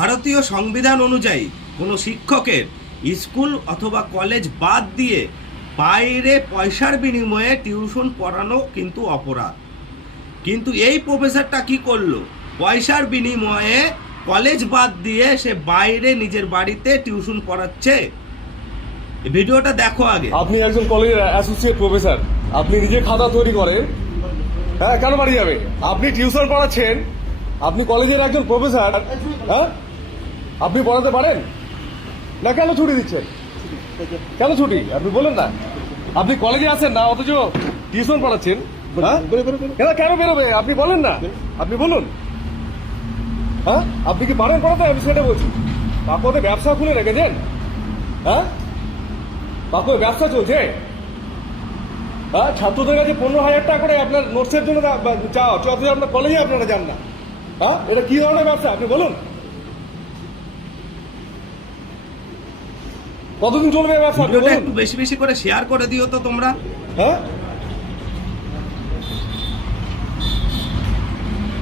ভারতীয় সংবিধান অনুযায়ী কোনো শিক্ষকের স্কুল অথবা কলেজ বাদ দিয়ে বাইরে পয়সার বিনিময়ে টিউশন পড়ানো কিন্তু অপরাধ। কিন্তু এই প্রফেসরটা কি করলো, পয়সার বিনিময়ে কলেজ বাদ দিয়ে সে বাইরে নিজের বাড়িতে টিউশন পড়াচ্ছে। ভিডিওটা দেখো আগে। আপনি একজন কলেজের অ্যাসোসিয়েট প্রফেসর, আপনি নিজে খাতা তৈরি করেন, হ্যাঁ কেন বাড়ি যাবে? আপনি টিউশন পড়াচ্ছেন, আপনি কলেজের একজন প্রফেসর, হ্যাঁ আপনি পড়াতে পারেন না? কেন ছুটি দিচ্ছেন? কেন ছুটি আপনি বলেন না? আপনি কলেজে আছেন না, অথচ টিউশন পড়াচ্ছেন, হ্যাঁ কেন বেরোবে? আপনি বলেন না, আপনি বলুন। হ্যাঁ আপনি কি পারেন পড়াতে? আমি সেটা বলছি। আপনাদের ব্যবসা খুলে রেখেছেন, হ্যাঁ আপনার ব্যবসা চলছে, হ্যাঁ ছাত্রদের কাছে 15,000 টাকা করে আপনার নোটসের জন্য চাও, অথচ আপনার কলেজে আপনারা যান না। হ্যাঁ এটা কি ধরনের ব্যবসা আপনি বলুন? কতদিন চলবে ব্যবসা? ভিডিওটা একটু বেশি বেশি করে শেয়ার করে দিও তো তোমরা। হ্যাঁ